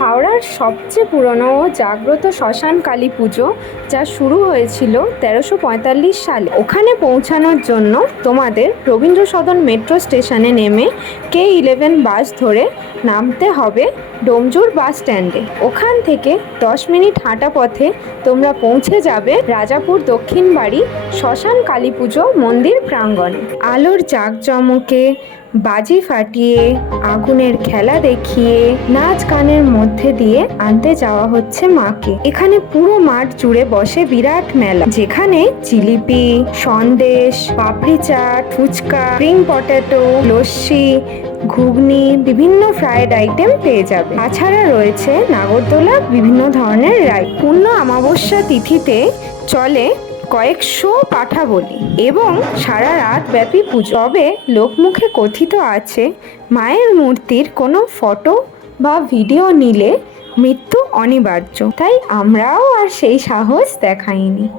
হাওড়ার সবচেয়ে পুরনো ও জাগ্রত শ্মশান কালী পুজো, যা শুরু হয়েছিল তেরোশো সালে। ওখানে পৌঁছানোর জন্য তোমাদের রবীন্দ্র সদন মেট্রো স্টেশনে নেমে কে ইলেভেন বাস ধরে নামতে হবে ডোমজুর বাস স্ট্যান্ডে। ওখান থেকে দশ মিনিট হাঁটা পথে তোমরা পৌঁছে যাবে রাজাপুর দক্ষিণ বাড়ি শ্মশান কালী পুজো মন্দির প্রাঙ্গণে। আলোর জাঁকজমকে বাজি ফাটিয়ে, আগুনের খেলা দেখিয়ে, নাচ গানের মধ্যে দিয়ে আনতে যাওয়া হচ্ছে মাকে। এখানে পুরো মাঠ জুড়ে বসে বিরাট মেলা, যেখানে জিলিপি, সন্দেশ, পাপড়ি চাট, ফুচকা স্প্রিং পটেটো, লস্যি, ঘুগনি, বিভিন্ন ফ্রাইড আইটেম পেয়ে যাবে। তাছাড়া রয়েছে নাগরদোলা বিভিন্ন ধরনের রাইড পূর্ণ অমাবস্যা তিথিতে চলে কয়েকশো পাঠা বলি এবং সারা রাত ব্যাপী পুজো। তবে লোকমুখে কথিত আছে, মায়ের মূর্তির কোনো ফটো বা ভিডিও নিলে মৃত্যু অনিবার্য। তাই আমরাও আর সেই সাহস দেখাইনি।